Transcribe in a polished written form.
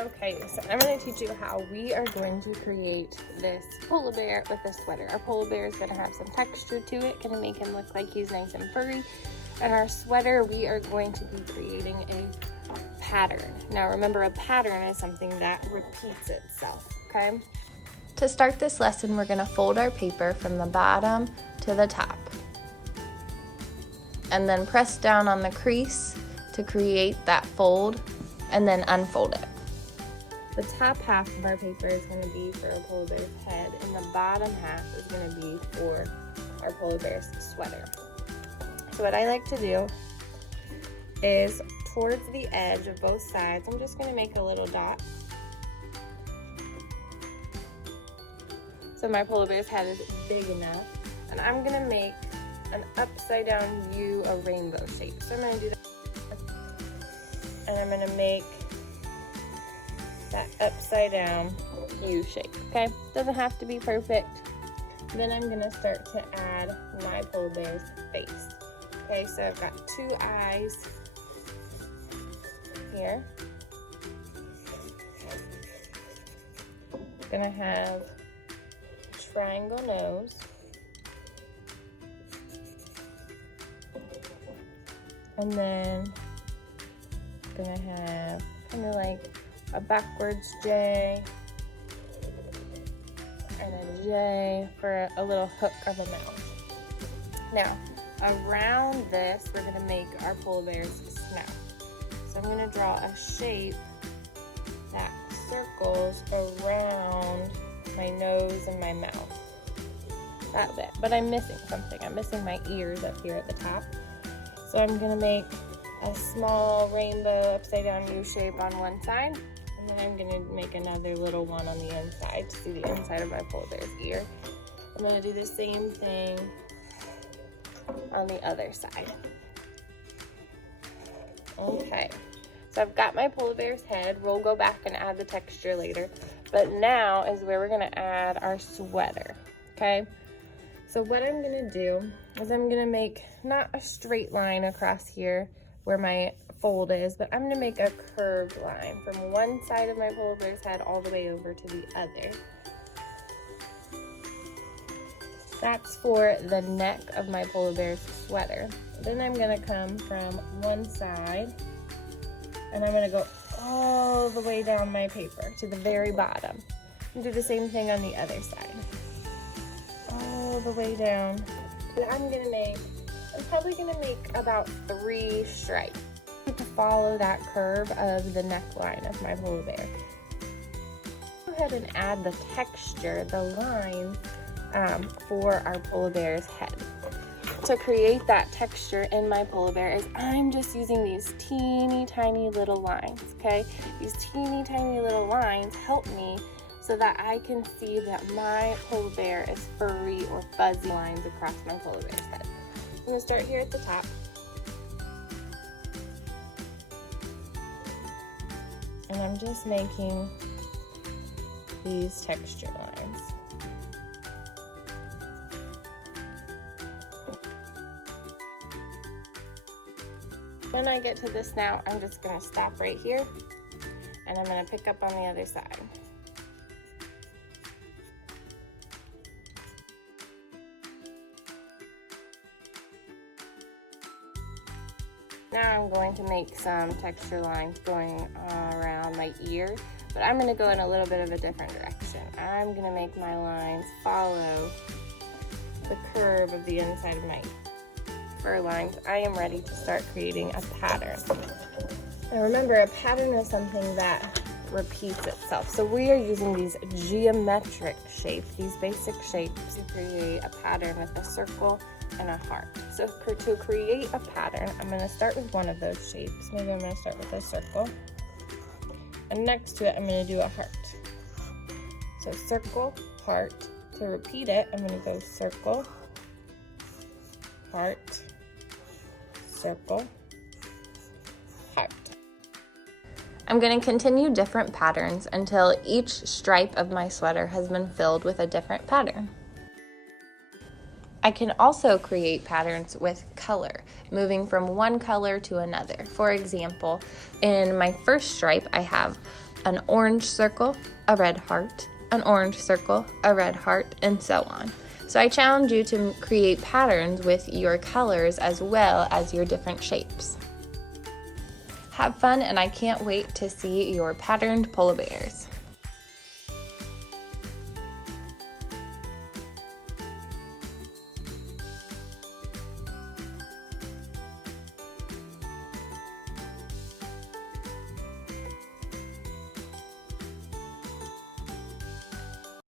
Okay, so I'm going to teach you how we are going to create this polar bear with this sweater. Our polar bear is going to have some texture to it, going to make him look like he's nice and furry. And our sweater, we are going to be creating a pattern. Now remember, a pattern is something that repeats itself, okay? To start this lesson, we're going to fold our paper from the bottom to the top. And then press down on the crease to create that fold, and then unfold it. The top half of our paper is going to be for a polar bear's head, and the bottom half is going to be for our polar bear's sweater. So what I like to do is towards the edge of both sides, I'm just going to make a little dot. So my polar bear's head is big enough, and I'm going to make an upside down U, a rainbow shape. So I'm going to do that, and I'm going to make that upside down U shape, okay? Doesn't have to be perfect. Then I'm gonna start to add my polar bear's face. Okay, so I've got 2 eyes here. Gonna have triangle nose. And then gonna have kind of like a backwards J and a J for a little hook of a mouth. Now, around this, we're going to make our polar bear's snout. So I'm going to draw a shape that circles around my nose and my mouth. That's it. But I'm missing something. I'm missing my ears up here at the top. So I'm going to make a small rainbow upside down U shape on one side. And then I'm going to make another little one on the inside to see the inside of my polar bear's ear. I'm going to do the same thing on the other side. Okay, so I've got my polar bear's head. We'll go back and add the texture later. But now is where we're going to add our sweater, okay? So what I'm going to do is I'm going to make not a straight line across here where my fold is, but I'm going to make a curved line from one side of my polar bear's head all the way over to the other. That's for the neck of my polar bear's sweater. Then I'm going to come from one side and I'm going to go all the way down my paper to the very bottom and do the same thing on the other side. All the way down. And I'm probably going to make about 3 stripes to follow that curve of the neckline of my polar bear. Go ahead and add the texture, the lines for our polar bear's head. To create that texture in my polar bear is I'm just using these teeny tiny little lines, okay? These teeny tiny little lines help me so that I can see that my polar bear is furry or fuzzy lines across my polar bear's head. I'm going to start here at the top. And I'm just making these texture lines. When I get to the snout, I'm just going to stop right here and I'm going to pick up on the other side. Now I'm going to make some texture lines going around my ear, but I'm going to go in a little bit of a different direction. I'm going to make my lines follow the curve of the inside of my fur lines. I am ready to start creating a pattern. Now remember, a pattern is something that repeats itself. So we are using these geometric shapes, these basic shapes, to create a pattern with a circle and a heart. So to create a pattern, I'm going to start with one of those shapes. Maybe I'm going to start with a circle. And next to it, I'm going to do a heart. So circle, heart. To repeat it, I'm going to go circle, heart, circle, heart. I'm going to continue different patterns until each stripe of my sweater has been filled with a different pattern. I can also create patterns with color, moving from one color to another. For example, in my first stripe, I have an orange circle, a red heart, an orange circle, a red heart, and so on. So I challenge you to create patterns with your colors as well as your different shapes. Have fun, and I can't wait to see your patterned polar bears.